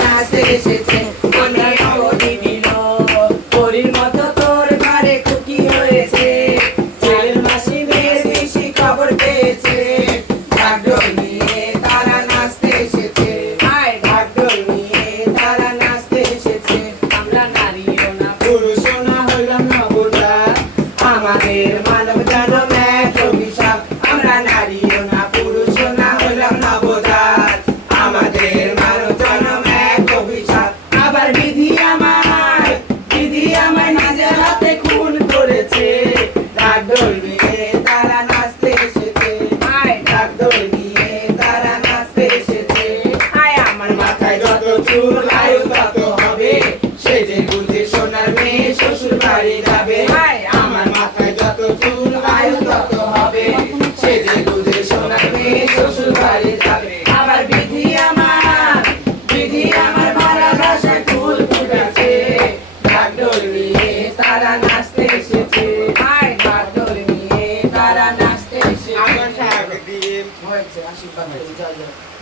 নাচতে এসেছে। আমরা নবদ্বীপ দিল পরীর মতো তোর ঘরে খুকি হয়েছে। ছেলের মাসি মেয়ের বেশি খবর পেয়েছে। ঢাকঢোল নিয়ে তারা নাচতে এসেছে। আয় ঢাকঢোল নিয়ে তারা নাচতে এসেছে। আমরা নারীও না পুরুষও না হইলাম নবজাত, আমাদের মানব জনম এক অভিশাপ। আমরা নারীও না পুরুষও না হইলাম নবজাত, আমাদের মানব জনম এক অভিশাপ। আবার বিধি আমায় নিজের হাতে খুন করেছে। ঢাকঢোল নিয়ে তারা নাচতে এসেছে। আয় ঢাকঢোল নিয়ে তারা নাচতে এসেছে। আয় আমার মাথায় যত চুল আয়ু তত হবে, সেজে গুজে সোনার মেয়ে শ্বশুর বাড়ি যাবে। আয় আমার মাথায় যত চুল আয়ু তত হবে, সেজে গুজে সোনার মেয়ে শ্বশুর বাড়ি যাবে। আবার বিধি আমার ভরা ভাষায় ফুল ফুটেছে। ঢাকঢোল নিয়ে তারা নাচতে এসেছে। আয় ঢাকঢোল নিয়ে তারা নাচতে এসেছে। হয়েছে আশীর্বাদ।